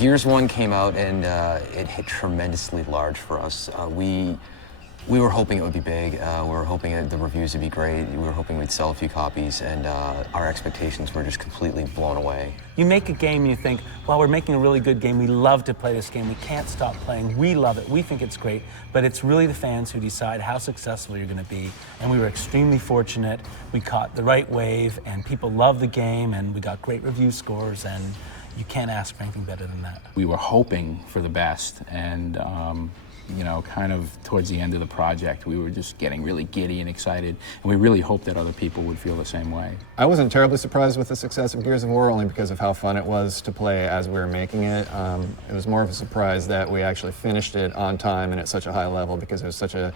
Gears 1 came out and it hit tremendously large for us. We were hoping it would be big. We were hoping the reviews would be great. We were hoping we'd sell a few copies, and our expectations were just completely blown away. You make a game and you think, well, we're making a really good game. We love to play this game. We can't stop playing. We love it. We think it's great. But it's really the fans who decide how successful you're going to be. And we were extremely fortunate. We caught the right wave, and people love the game, and we got great review scores, and you can't ask for anything better than that. We were hoping for the best, and you know, kind of towards the end of the project, we were just getting really giddy and excited, and we really hoped that other people would feel the same way. I wasn't terribly surprised with the success of Gears of War, only because of how fun it was to play as we were making it. It was more of a surprise that we actually finished it on time and at such a high level, because it was such a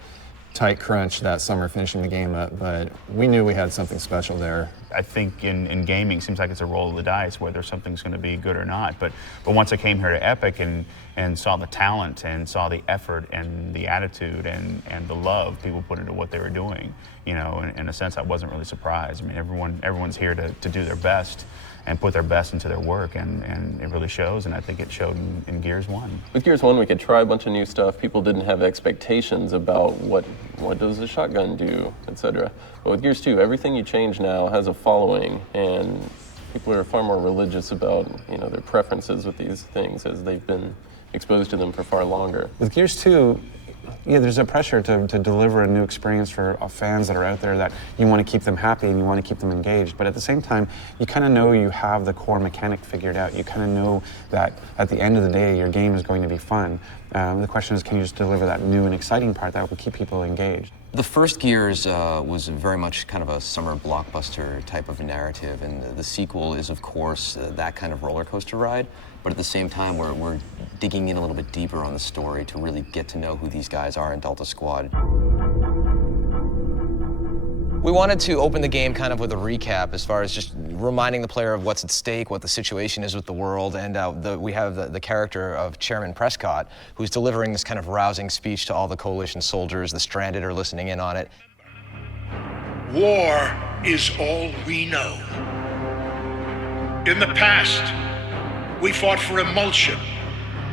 tight crunch that summer finishing the game up, but we knew we had something special there. I think in gaming, it seems like it's a roll of the dice whether something's going to be good or not. But once I came here to Epic and saw the talent and saw the effort and the attitude and the love people put into what they were doing, you know, in a sense, I wasn't really surprised. I mean, everyone's here to do their best and put their best into their work, and it really shows, and I think it showed in Gears 1. With Gears 1, we could try a bunch of new stuff. People didn't have expectations about what does a shotgun do, etc. But with Gears 2, everything you change now has a following, and people are far more religious about, you know, their preferences with these things as they've been exposed to them for far longer. With Gears 2, yeah, there's a pressure to deliver a new experience for fans that are out there, that you want to keep them happy and you want to keep them engaged. But at the same time, you kind of know you have the core mechanic figured out. You kind of know that at the end of the day, your game is going to be fun. The question is, can you just deliver that new and exciting part that will keep people engaged? The first Gears was very much kind of a summer blockbuster type of narrative, and the sequel is, of course, that kind of roller coaster ride. But at the same time, we're digging in a little bit deeper on the story to really get to know who these guys are in Delta Squad. We wanted to open the game kind of with a recap, as far as just reminding the player of what's at stake, what the situation is with the world, and we have the character of Chairman Prescott, who's delivering this kind of rousing speech to all the Coalition soldiers. The stranded are listening in on it. War is all we know. In the past, we fought for emulsion.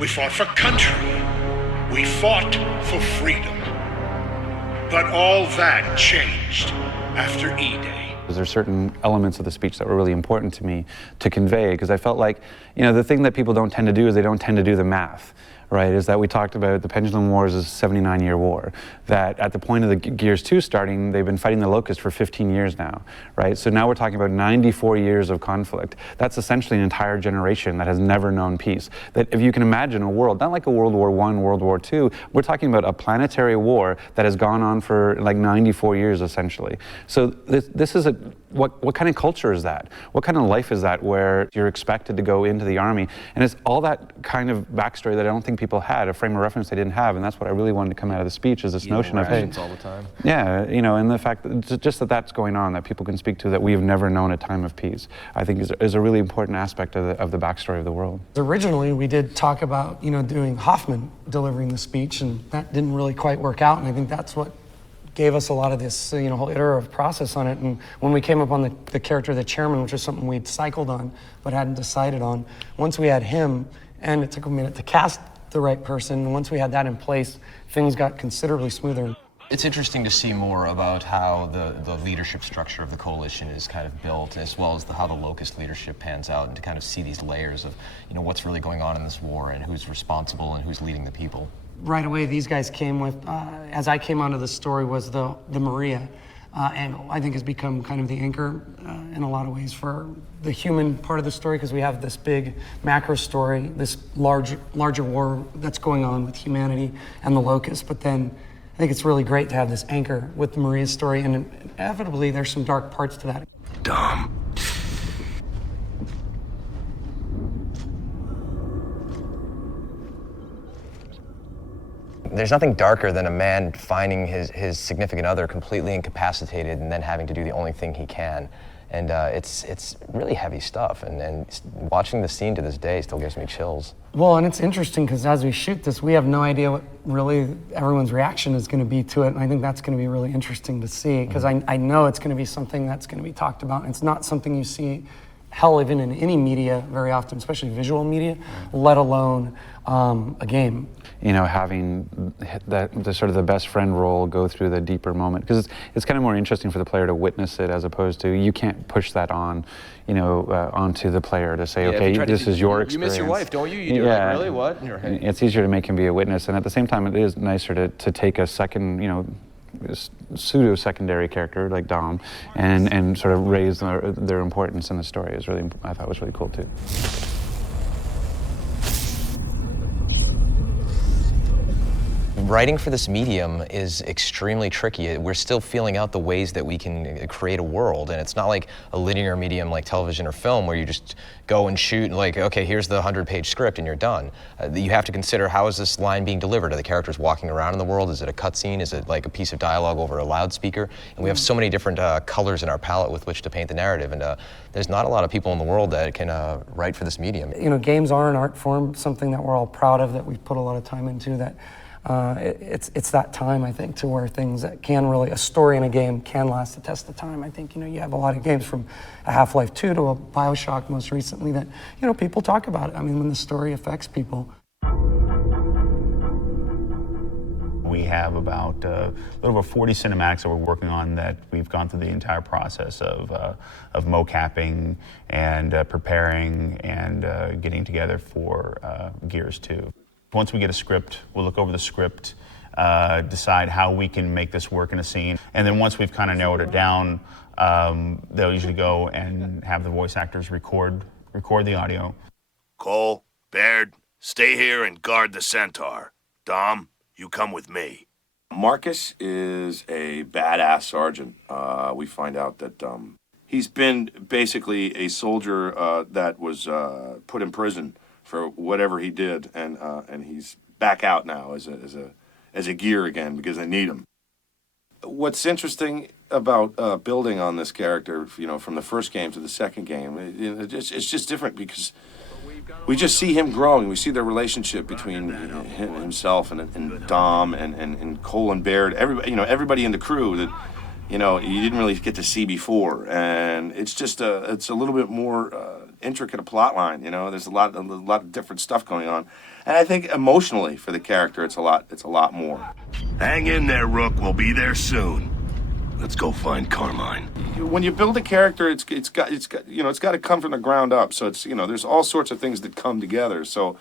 We fought for country. We fought for freedom. But all that changed after E-Day. There are certain elements of the speech that were really important to me to convey, because I felt like, you know, the thing that people don't tend to do is they don't tend to do the math. Right, is that we talked about the Pendulum Wars as a 79-year war, that at the point of the Gears 2 starting, they've been fighting the Locust for 15 years now, right? So now we're talking about 94 years of conflict. That's essentially an entire generation that has never known peace. That if you can imagine a world, not like a World War I, World War II, we're talking about a planetary war that has gone on for like 94 years, essentially. So this is what kind of culture is that? What kind of life is that, where you're expected to go into the army? And it's all that kind of backstory that I don't think people had, a frame of reference they didn't have, and that's what I really wanted to come out of the speech, is this notion of, hey, all the time. Yeah, you know, and the fact that just that's going on, that people can speak to, that we have never known a time of peace, I think is a really important aspect of the backstory of the world. Originally, we did talk about, you know, doing Hoffman delivering the speech, and that didn't really quite work out, and I think that's what gave us a lot of this, you know, whole iterative process on it. And when we came up on the character of the chairman, which is something we'd cycled on but hadn't decided on, once we had him, and it took a minute to cast the right person, once we had that in place, things got considerably smoother. It's interesting to see more about how the leadership structure of the Coalition is kind of built, as well as how the Locust leadership pans out, and to kind of see these layers of, you know, what's really going on in this war and who's responsible and who's leading the people. Right away, these guys came with, as I came onto the story, was the Maria angle. I think has become kind of the anchor in a lot of ways for the human part of the story, because we have this big macro story, this larger war that's going on with humanity and the Locust. But then I think it's really great to have this anchor with the Maria's story, and inevitably there's some dark parts to that. Dumb. There's nothing darker than a man finding his significant other completely incapacitated and then having to do the only thing he can. And it's really heavy stuff, and watching the scene to this day still gives me chills. Well, and it's interesting because as we shoot this, we have no idea what really everyone's reaction is going to be to it, and I think that's going to be really interesting to see, because I know it's going to be something that's going to be talked about, and it's not something you see hell, even in any media very often, especially visual media, let alone a game. You know, having the sort of the best friend role go through the deeper moment, because it's kind of more interesting for the player to witness it as opposed to, you can't push that on, you know, onto the player to say, okay, this is your experience. You miss your wife, don't you? You do, yeah. like, really, what? And you're, hey. It's easier to make him be a witness, and at the same time, it is nicer to take a second, you know, pseudo-secondary character like Dom, and sort of raise their importance in the story. Is really, I thought was really cool too. Writing for this medium is extremely tricky. We're still feeling out the ways that we can create a world, and it's not like a linear medium like television or film where you just go and shoot and like, okay, here's the 100-page script and you're done. You have to consider, how is this line being delivered? Are the characters walking around in the world? Is it a cutscene? Is it like a piece of dialogue over a loudspeaker? And we have so many different colors in our palette with which to paint the narrative, and there's not a lot of people in the world that can write for this medium. You know, games are an art form, something that we're all proud of, that we've put a lot of time into, that it's that time, I think, to where things that can really, a story in a game can last the test of time. I think, you know, you have a lot of games from a Half-Life 2 to a BioShock most recently that, you know, people talk about it. I mean, when the story affects people. We have about a little over 40 cinematics that we're working on, that we've gone through the entire process of mocapping and preparing and getting together for Gears 2. Once we get a script, we'll look over the script, decide how we can make this work in a scene. And then once we've kind of narrowed it down, they'll usually go and have the voice actors record the audio. Cole, Baird, stay here and guard the Centaur. Dom, you come with me. Marcus is a badass sergeant. We find out that he's been basically a soldier that was put in prison for whatever he did, and he's back out now as a gear again because they need him. What's interesting about building on this character, you know, from the first game to the second game, it's just different because we just see him growing. We see the relationship between himself and Dom and Cole and Baird. Everybody in the crew that, you know, you didn't really get to see before, and it's just it's a little bit more intricate a plot line. You know, there's a lot of different stuff going on, and I think emotionally for the character, it's a lot more. Hang in there, Rook. We'll be there soon. Let's go find Carmine. When you build a character, it's got to come from the ground up. So it's, you know, there's all sorts of things that come together. So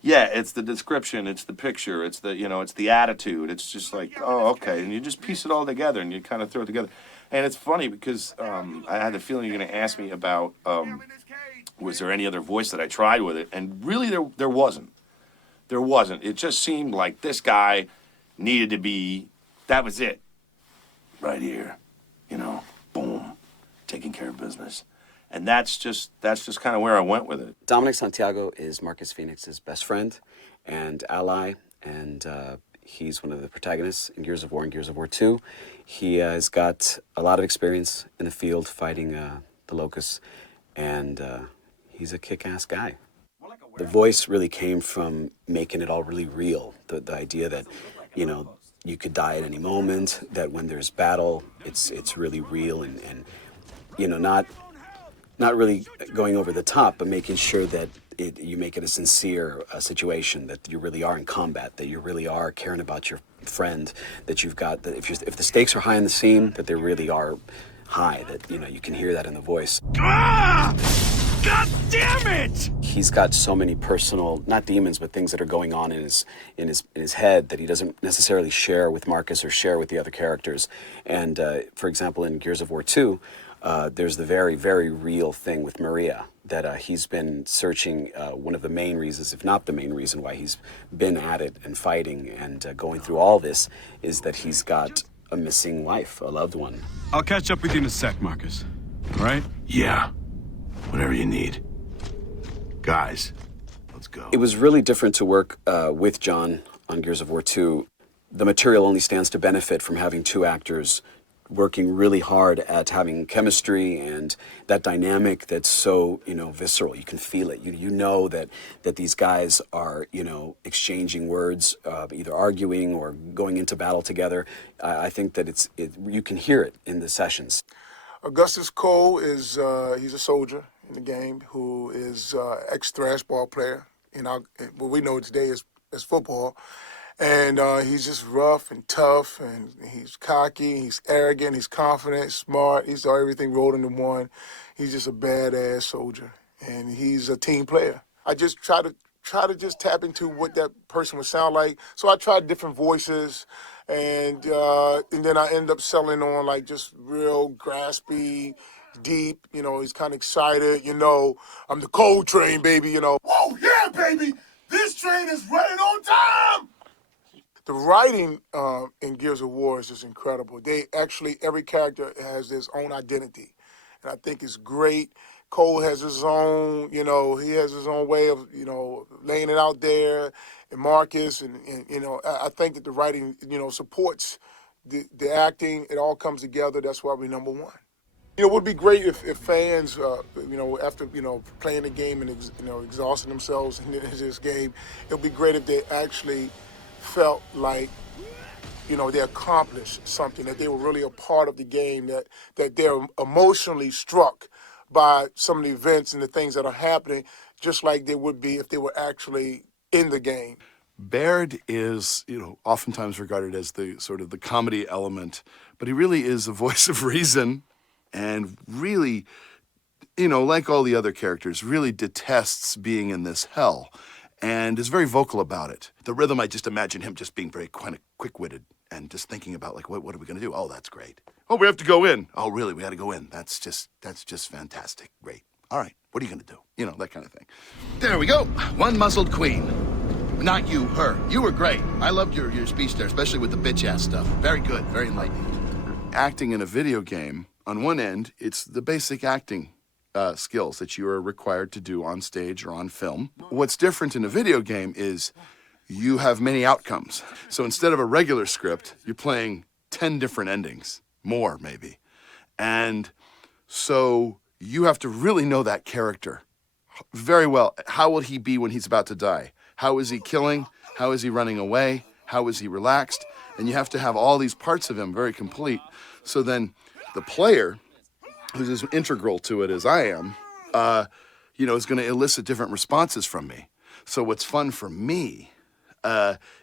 yeah, it's the description, it's the picture, it's the, you know, it's the attitude. It's just like, oh, okay, and you just piece it all together and you kind of throw it together. And it's funny because I had the feeling you're going to ask me about was there any other voice that I tried with it, and really there wasn't. There wasn't. It just seemed like this guy needed to be. That was it. Right here, you know, boom, taking care of business. And that's just kind of where I went with it. Dominic Santiago is Marcus Phoenix's best friend and ally, and he's one of the protagonists in Gears of War and Gears of War 2. He has got a lot of experience in the field fighting the Locusts, and he's a kick-ass guy. The voice really came from making it all really real, the idea that, you know, you could die at any moment, that when there's battle, it's really real, and you know, not really going over the top, but making sure that you make it a sincere situation, that you really are in combat, that you really are caring about your friend, that you've got, that if the stakes are high in the scene, that they really are high, that, you know, you can hear that in the voice. Ah! God damn it! He's got so many personal, not demons, but things that are going on in his head that he doesn't necessarily share with Marcus or share with the other characters. And for example, in Gears of War 2, there's the very, very real thing with Maria, that he's been searching. One of the main reasons, if not the main reason why he's been at it and fighting and going through all this, is that he's got a missing wife, a loved one. I'll catch up with you in a sec, Marcus. All right? Yeah. Whatever you need. Guys, let's go. It was really different to work with John on Gears of War 2. The material only stands to benefit from having two actors working really hard at having chemistry and that dynamic that's so, you know, visceral. You can feel it. You know that these guys are, you know, exchanging words, either arguing or going into battle together. I think that you can hear it in the sessions. Augustus Cole is he's a soldier. in the game who is ex-thrashball player. What we know today is football. And he's just rough and tough, and he's cocky, he's arrogant, he's confident, smart. He's everything rolled into one. He's just a badass soldier, and he's a team player. I just try to just tap into what that person would sound like. So I tried different voices, and then I end up settling on like just real graspy, deep. He's kind of excited. I'm the Cold Train, baby. Whoa, yeah, baby! This train is running on time! The writing in Gears of War is just incredible. Every character has his own identity, and I think it's great. Cole has his own, he has his own way of, laying it out there, and Marcus, and I think that the writing, supports the acting. It all comes together. That's why we're number one. It would be great if fans, after, playing the game and, exhausting themselves in this game, it would be great if they actually felt like, they accomplished something, that they were really a part of the game, that they're emotionally struck by some of the events and the things that are happening, just like they would be if they were actually in the game. Baird is, oftentimes regarded as the sort of the comedy element, but he really is the voice of reason, and really, like all the other characters, really detests being in this hell, and is very vocal about it. The rhythm, I just imagine him just being very kind of quick-witted and just thinking about, like, what are we going to do? Oh, that's great. Oh, we have to go in. Oh, really? We got to go in. That's just fantastic. Great. All right. What are you going to do? That kind of thing. There we go. One muzzled queen. Not you, her. You were great. I loved your speech there, especially with the bitch-ass stuff. Very good. Very enlightening. Acting in a video game, on one end, it's the basic acting skills that you are required to do on stage or on film. What's different in a video game is you have many outcomes. So instead of a regular script, you're playing 10 different endings, more maybe. And so you have to really know that character very well. How will he be when he's about to die? How is he killing? How is he running away? How is he relaxed? And you have to have all these parts of him very complete. So then the player, who's as integral to it as I am, is going to elicit different responses from me. So what's fun for me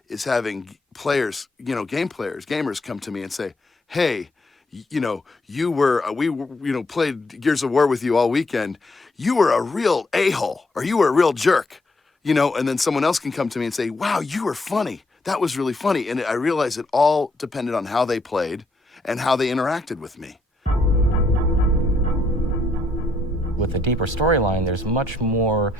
is having players, gamers come to me and say, hey, we played Gears of War with you all weekend. You were a real a-hole, or you were a real jerk, and then someone else can come to me and say, wow, you were funny. That was really funny. And I realized it all depended on how they played and how they interacted with me. With a deeper storyline, there's much more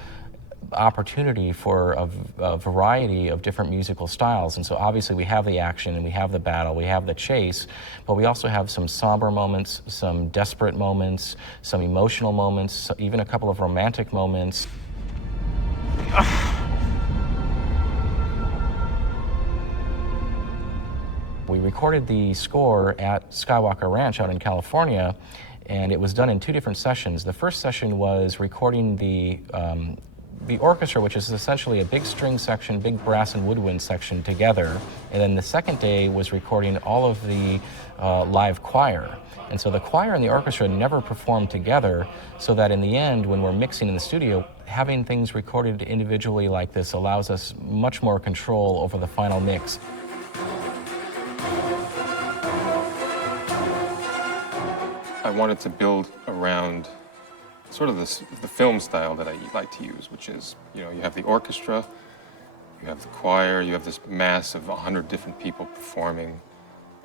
opportunity for a variety of different musical styles. And so obviously we have the action and we have the battle, we have the chase, but we also have some somber moments, some desperate moments, some emotional moments, even a couple of romantic moments. We recorded the score at Skywalker Ranch out in California, and it was done in 2 different sessions. The first session was recording the orchestra, which is essentially a big string section, big brass and woodwind section together. And then the second day was recording all of the live choir. And so the choir and the orchestra never performed together, so that in the end, when we're mixing in the studio, having things recorded individually like this allows us much more control over the final mix. I wanted to build around sort of the film style that I like to use, which is, you have the orchestra, you have the choir, you have this mass of 100 different people performing,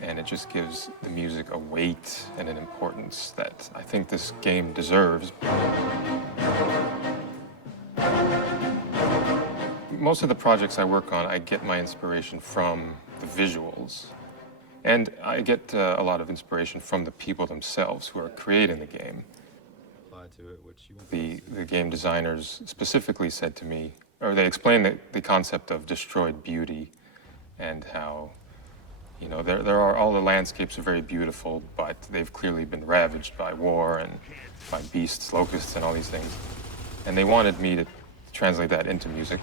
and it just gives the music a weight and an importance that I think this game deserves. Most of the projects I work on, I get my inspiration from the visuals. And I get a lot of inspiration from the people themselves who are creating the game. The game designers specifically said to me, or they explained the concept of destroyed beauty, and how, there are all the landscapes are very beautiful, but they've clearly been ravaged by war and by beasts, locusts, and all these things. And they wanted me to translate that into music.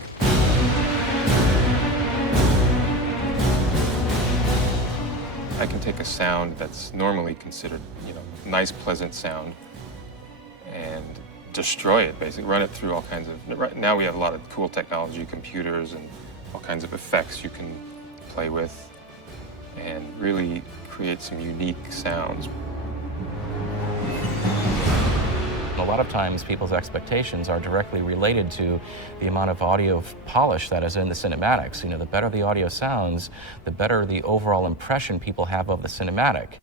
I can take a sound that's normally considered, nice, pleasant sound, and destroy it, basically, run it through all kinds of, right now we have a lot of cool technology, computers, and all kinds of effects you can play with and really create some unique sounds. A lot of times people's expectations are directly related to the amount of audio polish that is in the cinematics. You know, the better the audio sounds, the better the overall impression people have of the cinematic.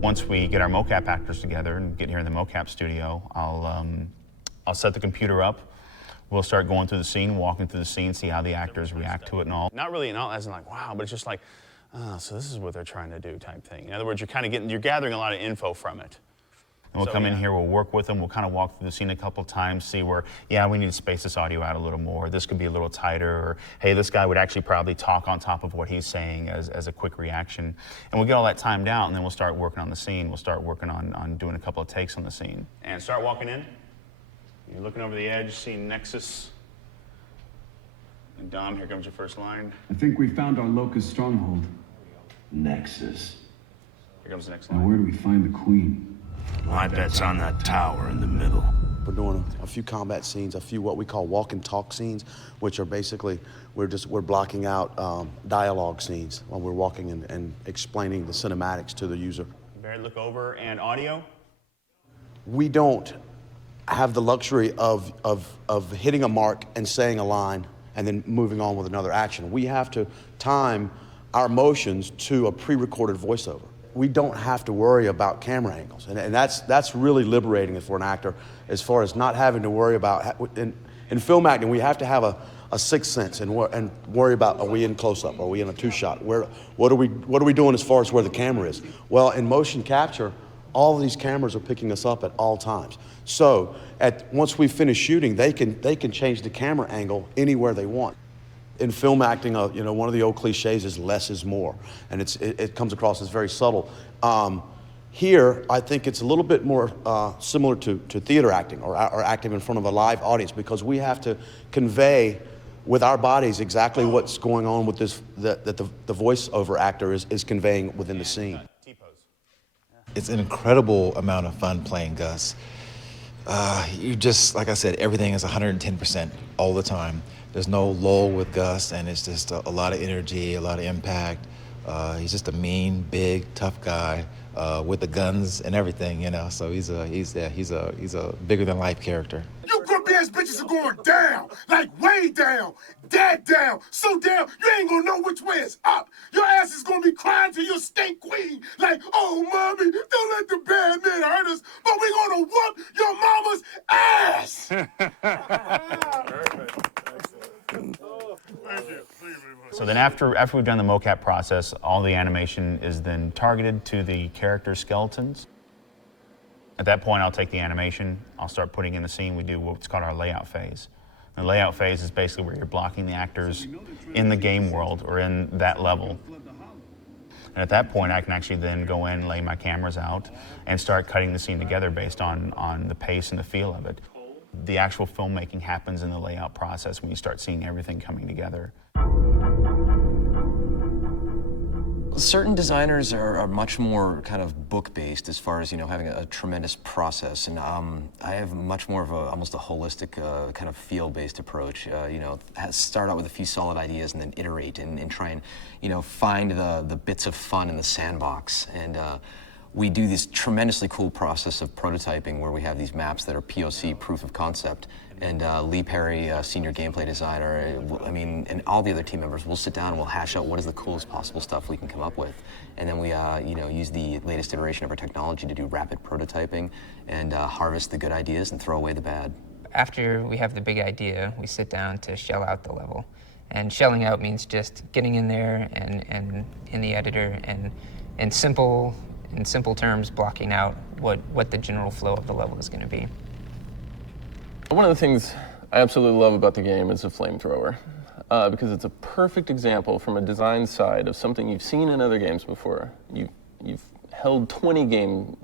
Once we get our mocap actors together and get here in the mocap studio, I'll set the computer up. We'll start going through the scene, walking through the scene, see how the actors react to it and all. Not really, not as in like, wow, but it's just like, oh, so this is what they're trying to do type thing. In other words, you're gathering a lot of info from it. And we'll come in here, we'll work with them, we'll kind of walk through the scene a couple of times, see where, yeah, we need to space this audio out a little more, this could be a little tighter, or hey, this guy would actually probably talk on top of what he's saying as a quick reaction. And we'll get all that timed out, and then we'll start working on the scene. We'll start working on doing a couple of takes on the scene. And start walking in. You're looking over the edge, seeing Nexus. And Dom, here comes your first line. I think we found our locust stronghold. Nexus. Here comes the next Now line. where do we find the queen? My bet's on that tower in the middle. We're doing a few combat scenes, a few what we call walk and talk scenes, which are basically, we're blocking out dialogue scenes while we're walking and explaining the cinematics to the user. Barry, look over, and audio? We don't have the luxury of hitting a mark and saying a line and then moving on with another action. We have to time our motions to a pre-recorded voiceover. We don't have to worry about camera angles, and that's really liberating for an actor, as far as not having to worry about. In film acting, we have to have a sixth sense and worry about, are we in close-up, are we in a two-shot, what are we doing as far as where the camera is? Well, in motion capture, all of these cameras are picking us up at all times. So once we finish shooting, they can change the camera angle anywhere they want. In film acting, one of the old cliches is less is more, and it comes across as very subtle. Here, I think it's a little bit more similar to theater acting or acting in front of a live audience, because we have to convey with our bodies exactly what's going on with this, that the voiceover actor is conveying within the scene. It's an incredible amount of fun playing Gus. You just, like I said, everything is 110% all the time. There's no lull with Gus, and it's just a lot of energy, a lot of impact. He's just a mean, big, tough guy with the guns and everything, you know. So he's a bigger than life character. You grumpy ass bitches are going down, like way down, dead down, so down you ain't gonna know which way is up. Your ass is gonna be crying to your stank queen, like, oh mommy, don't let the bad men hurt us, but we gonna whoop your mama's ass. So then after we've done the mocap process, all the animation is then targeted to the character skeletons. At that point, I'll take the animation, I'll start putting in the scene. We do what's called our layout phase. The layout phase is basically where you're blocking the actors in the game world or in that level. And at that point, I can actually then go in, lay my cameras out, and start cutting the scene together based on the pace and the feel of it. The actual filmmaking happens in the layout process when you start seeing everything coming together. Certain designers are much more kind of book-based as far as, having a tremendous process, and I have much more of almost a holistic kind of feel-based approach. Start out with a few solid ideas and then iterate and try and, find the bits of fun in the sandbox. And we do this tremendously cool process of prototyping where we have these maps that are POC, proof of concept. And Lee Perry, senior gameplay designer, and all the other team members, we'll sit down and we'll hash out what is the coolest possible stuff we can come up with. And then we, use the latest iteration of our technology to do rapid prototyping and harvest the good ideas and throw away the bad. After we have the big idea, we sit down to shell out the level. And shelling out means just getting in there and in the editor and in simple terms, blocking out what the general flow of the level is going to be. One of the things I absolutely love about the game is the flamethrower, because it's a perfect example from a design side of something you've seen in other games before. You've held 20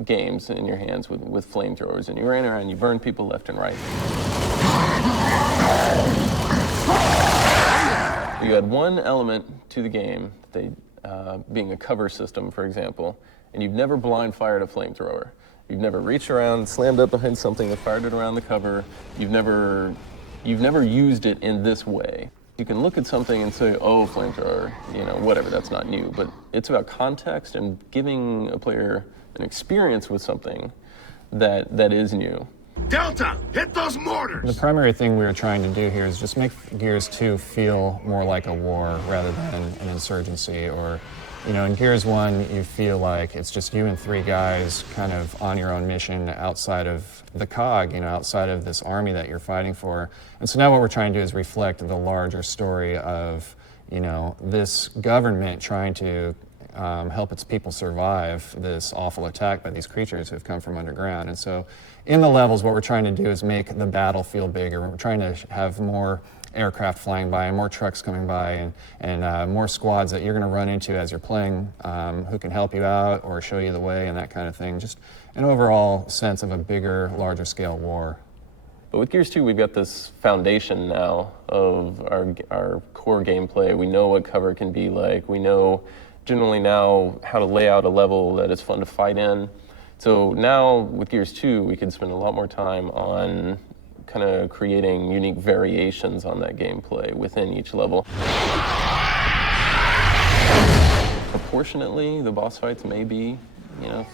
games in your hands with flamethrowers, and you ran around, you burned people left and right. You had one element to the game, being a cover system, for example, and you've never blind fired a flamethrower. You've never reached around, slammed up behind something and fired it around the cover. You've never used it in this way. You can look at something and say, oh, flamethrower, whatever, that's not new. But it's about context and giving a player an experience with something that is new. Delta, hit those mortars! The primary thing we were trying to do here is just make Gears 2 feel more like a war rather than an insurgency. Or, in Gears 1, you feel like it's just you and 3 guys kind of on your own mission outside of the COG, outside of this army that you're fighting for. And so now what we're trying to do is reflect the larger story of, this government trying to help its people survive this awful attack by these creatures who have come from underground. And so in the levels, what we're trying to do is make the battle feel bigger. We're trying to have more aircraft flying by and more trucks coming by and more squads that you're going to run into as you're playing who can help you out or show you the way and that kind of thing. Just an overall sense of a bigger, larger scale war. But with Gears 2, we've got this foundation now of our core gameplay. We know what cover can be like. We know generally now how to lay out a level that is fun to fight in. So now with Gears 2, we can spend a lot more time on kind of creating unique variations on that gameplay within each level. Proportionately, the boss fights may be,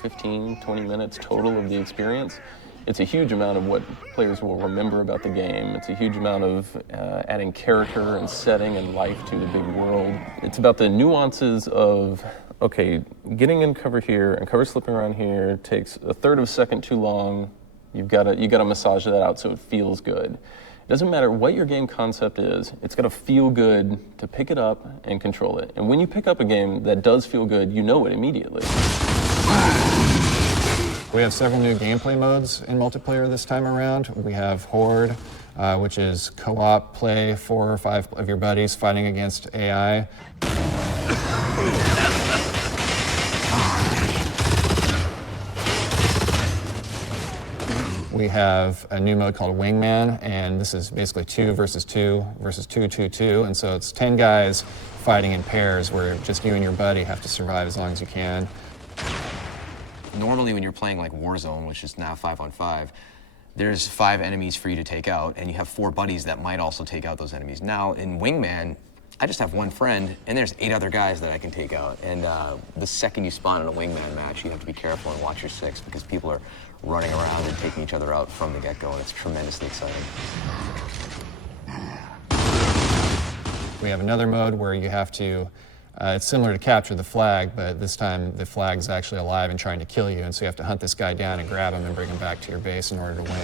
15, 20 minutes total of the experience. It's a huge amount of what players will remember about the game. It's a huge amount of adding character and setting and life to the big world. It's about the nuances of, okay, getting in cover here and cover slipping around here takes a third of a second too long. You gotta massage that out so it feels good. It doesn't matter what your game concept is, it's gotta feel good to pick it up and control it. And when you pick up a game that does feel good, you know it immediately. We have several new gameplay modes in multiplayer this time around. We have Horde, which is co-op play, 4 or 5 of your buddies fighting against AI. We have a new mode called Wingman, and this is basically 2 versus 2 versus 2, 2, 2. And so it's 10 guys fighting in pairs where just you and your buddy have to survive as long as you can. Normally when you're playing like Warzone, which is now 5-on-5, there's 5 enemies for you to take out, and you have 4 buddies that might also take out those enemies. Now in Wingman, I just have 1 friend, and there's 8 other guys that I can take out. And the second you spawn in a Wingman match, you have to be careful and watch your 6 because people are running around and taking each other out from the get-go, and it's tremendously exciting. We have another mode where you have to, it's similar to capture the flag, but this time the flag's actually alive and trying to kill you, and so you have to hunt this guy down and grab him and bring him back to your base in order to win.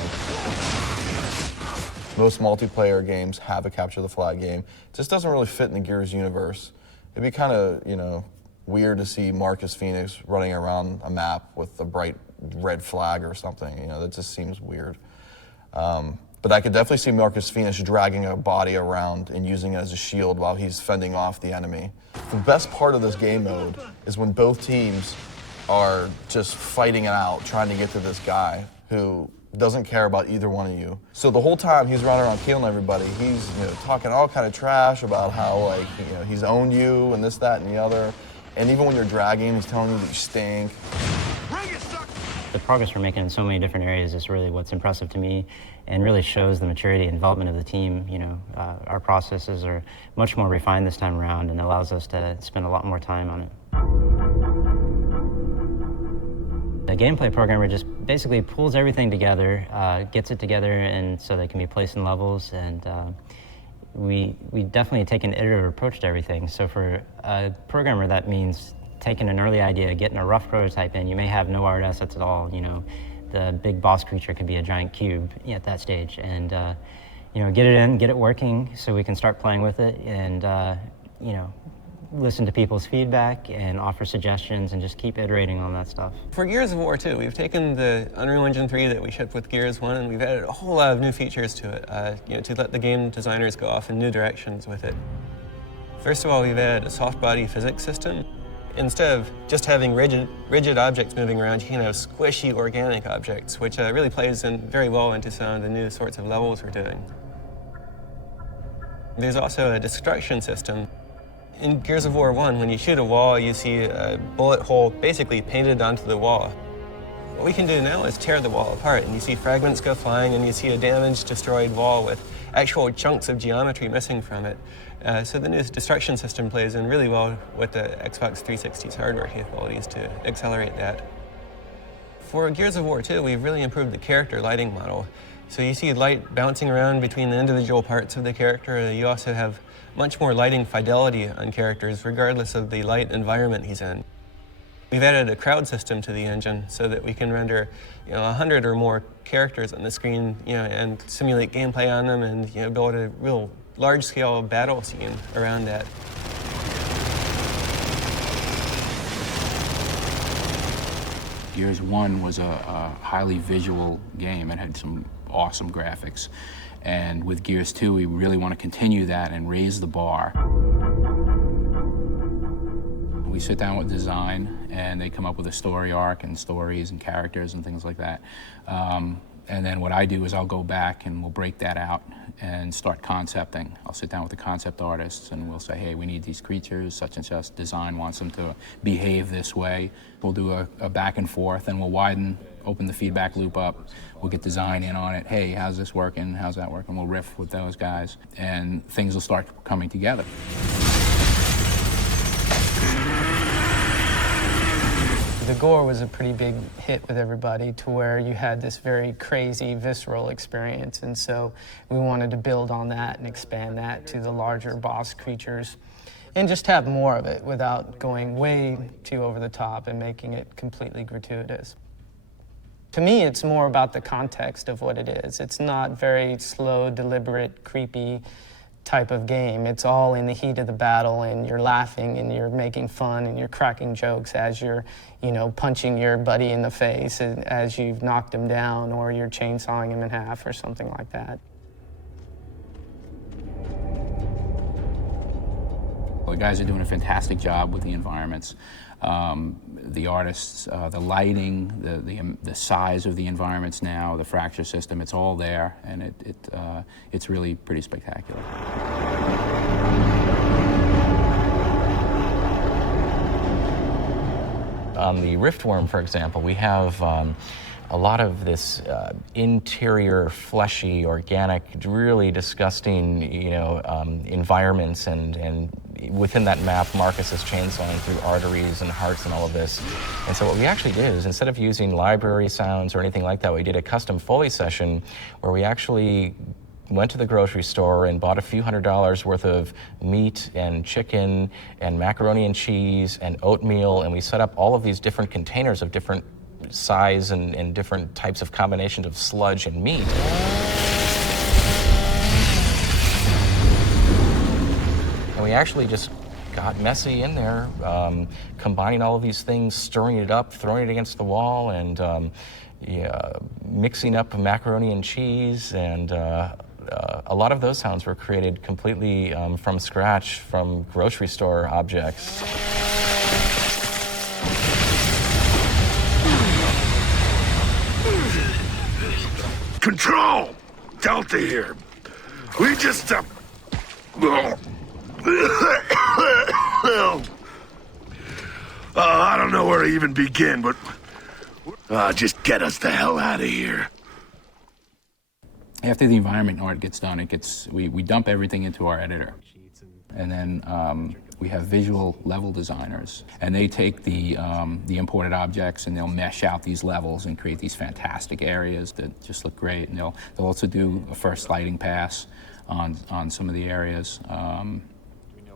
Most multiplayer games have a capture the flag game. It just doesn't really fit in the Gears universe. It'd be kind of, weird to see Marcus Phoenix running around a map with a bright red flag or something. That just seems weird. But I could definitely see Marcus Phoenix dragging a body around and using it as a shield while he's fending off the enemy. The best part of this game mode is when both teams are just fighting it out, trying to get to this guy who doesn't care about either one of you. So the whole time he's running around killing everybody, he's talking all kind of trash about how he's owned you and this, that, and the other. And even when you're dragging him, he's telling you that you stink. The progress we're making in so many different areas is really what's impressive to me and really shows the maturity and development of the team. Our processes are much more refined this time around and allows us to spend a lot more time on it. The gameplay programmer just basically pulls everything together, gets it together and so they can be placed in levels, and we definitely take an iterative approach to everything. So for a programmer, that means taking an early idea, getting a rough prototype in. You may have no art assets at all. The big boss creature could be a giant cube at that stage, and get it in, get it working, so we can start playing with it, and listen to people's feedback and offer suggestions and just keep iterating on that stuff. For Gears of War 2, we've taken the Unreal Engine 3 that we shipped with Gears 1 and we've added a whole lot of new features to it, to let the game designers go off in new directions with it. First of all, we've added a soft body physics system. Instead of just having rigid objects moving around, you can have squishy organic objects, which really plays in very well into some of the new sorts of levels we're doing. There's also a destruction system. In Gears of War 1, when you shoot a wall, you see a bullet hole basically painted onto the wall. What we can do now is tear the wall apart, and you see fragments go flying, and you see a damaged, destroyed wall with actual chunks of geometry missing from it. So the new destruction system plays in really well with the Xbox 360's hardware capabilities to accelerate that. For Gears of War 2, we've really improved the character lighting model. So you see light bouncing around between the individual parts of the character. You also have much more lighting fidelity on characters, regardless of the light environment he's in. We've added a crowd system to the engine so that we can render 100 or more characters on the screen and simulate gameplay on them and build a real large-scale battle scene around that. Gears 1 was a highly visual game. It had some awesome graphics. And with Gears 2, we really want to continue that and raise the bar. We sit down with design, and they come up with a story arc and stories and characters and things like that. And then what I do is I'll go back and we'll break that out and start concepting. I'll sit down with the concept artists and we'll say, hey, we need these creatures, such and such. Design wants them to behave this way. We'll do a back and forth, and we'll open the feedback loop up. We'll get design in on it. Hey, how's this working? How's that working? We'll riff with those guys, and things will start coming together. The gore was a pretty big hit with everybody, to where you had this very crazy, visceral experience, and so we wanted to build on that and expand that to the larger boss creatures and just have more of it without going way too over the top and making it completely gratuitous. To me, it's more about the context of what it is. It's not very slow, deliberate, creepy type of game. It's all in the heat of the battle, and you're laughing and you're making fun and you're cracking jokes as you're, punching your buddy in the face as you've knocked him down, or you're chainsawing him in half or something like that. The guys are doing a fantastic job with the environments. The artists, the lighting, the size of the environments now, the fracture system, it's all there, and it's really pretty spectacular. On the Riftworm, for example, we have a lot of this interior, fleshy, organic, really disgusting, environments, and within that map, Marcus is chainsawing through arteries and hearts and all of this. And so what we actually did is, instead of using library sounds or anything like that, we did a custom Foley session where we actually went to the grocery store and bought a few $100s worth of meat and chicken and macaroni and cheese and oatmeal, and we set up all of these different containers of different size and different types of combinations of sludge and meat. And we actually just got messy in there, combining all of these things, stirring it up, throwing it against the wall, and mixing up macaroni and cheese, and a lot of those sounds were created completely from scratch from grocery store objects. Control! Delta here. We just, I don't know where to even begin, but just get us the hell out of here. After the environment art gets done, we dump everything into our editor. And then we have visual level designers, and they take the imported objects and they'll mesh out these levels and create these fantastic areas that just look great. And they'll also do a first lighting pass on some of the areas.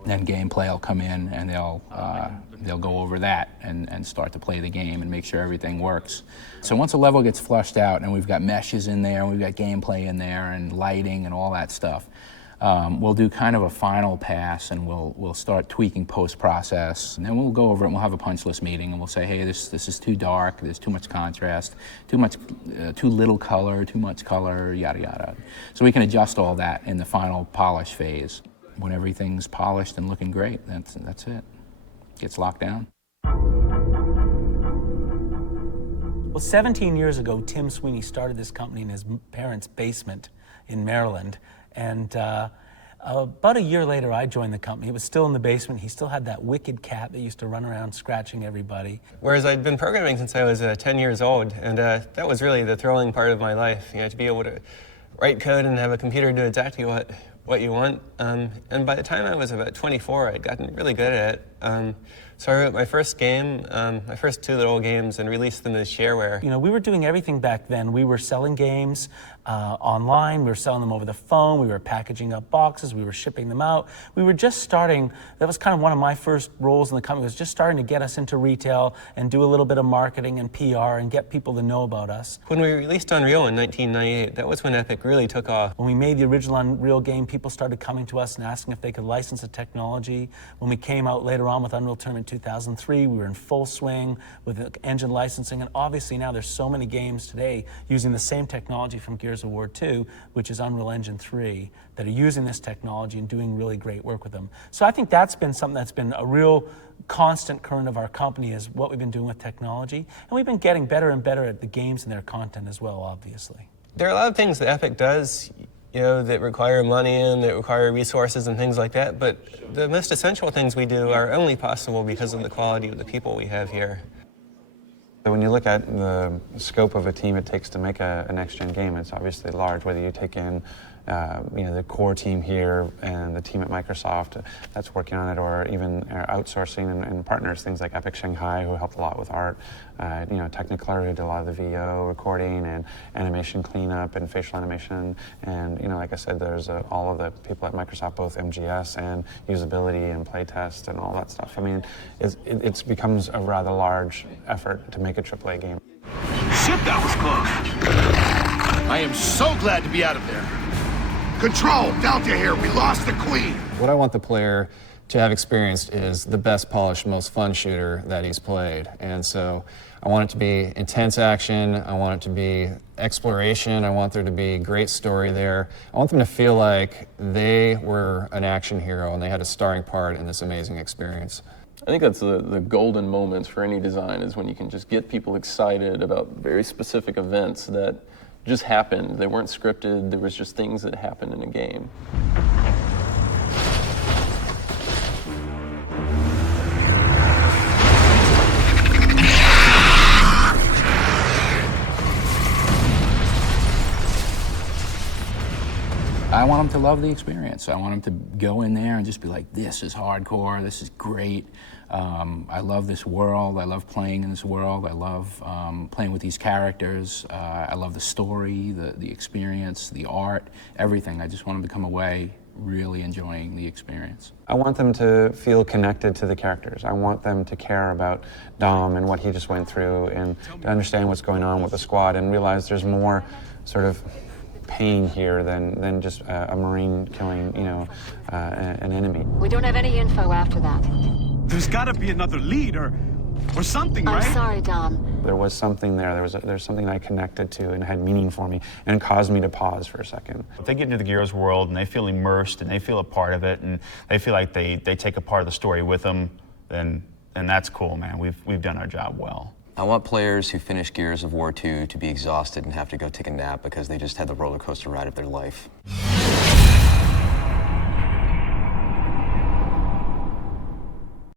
Then gameplay will come in, and they'll go over that and start to play the game and make sure everything works. So once a level gets flushed out and we've got meshes in there, and we've got gameplay in there and lighting and all that stuff, we'll do kind of a final pass, and we'll start tweaking post-process, and then we'll go over it and we'll have a punch list meeting, and we'll say, hey, this is too dark, there's too much contrast, too little color, too much color, yada yada. So we can adjust all that in the final polish phase. When everything's polished and looking great, that's it. Gets locked down. Well, 17 years ago, Tim Sweeney started this company in his parents' basement in Maryland, and About a year later, I joined the company. It was still in the basement. He still had that wicked cat that used to run around scratching everybody. Whereas I'd been programming since I was 10 years old, and that was really the thrilling part of my life, to be able to write code and have a computer do exactly what you want. And by the time I was about 24, I'd gotten really good at it. So I wrote my first game, my first 2 little games, and released them as shareware. We were doing everything back then. We were selling games online, we were selling them over the phone, we were packaging up boxes, we were shipping them out. We were just starting, that was kind of one of my first roles in the company, was just starting to get us into retail and do a little bit of marketing and PR and get people to know about us. When we released Unreal in 1998, that was when Epic really took off. When we made the original Unreal game, people started coming to us and asking if they could license the technology. When we came out later on with Unreal Tournament 2003, we were in full swing with engine licensing, and obviously now there's so many games today using the same technology from Gears of War 2, which is Unreal Engine 3, that are using this technology and doing really great work with them. So I think that's been something that's been a real constant current of our company, is what we've been doing with technology, and we've been getting better and better at the games and their content as well, obviously. There are a lot of things that Epic does that require money and that require resources and things like that, but the most essential things we do are only possible because of the quality of the people we have here. When you look at the scope of a team it takes to make a next-gen game, it's obviously large, whether you take in the core team here and the team at Microsoft that's working on it, or even outsourcing and partners, things like Epic Shanghai, who helped a lot with art, Technicolor, who did a lot of the VO recording and animation cleanup and facial animation, and like I said, there's all of the people at Microsoft, both MGS and usability and playtest and all that stuff. I mean, it becomes a rather large effort to make a AAA game. Shit, that was close. I am so glad to be out of there. Control, Delta here. We lost the Queen. What I want the player to have experienced is the best polished, most fun shooter that he's played. And so I want it to be intense action, I want it to be exploration, I want there to be great story there. I want them to feel like they were an action hero and they had a starring part in this amazing experience. I think that's the golden moments for any design, is when you can just get people excited about very specific events that just happened. They weren't scripted, there was just things that happened in a game. I want them to love the experience. I want them to go in there and just be like, this is hardcore, this is great. I love this world, I love playing in this world, I love playing with these characters, I love the story, the experience, the art, everything. I just want them to come away really enjoying the experience. I want them to feel connected to the characters. I want them to care about Dom and what he just went through, and to understand what's going on with the squad and realize there's more sort of pain here than just a Marine killing, an enemy. We don't have any info after that. There's gotta be another lead or something, right? I'm sorry, Dom. There was something there. There's something I connected to and had meaning for me and caused me to pause for a second. If they get into the Gears world and they feel immersed and they feel a part of it and they feel like they take a part of the story with them, then that's cool, man. We've done our job well. I want players who finish Gears of War 2 to be exhausted and have to go take a nap because they just had the roller coaster ride of their life.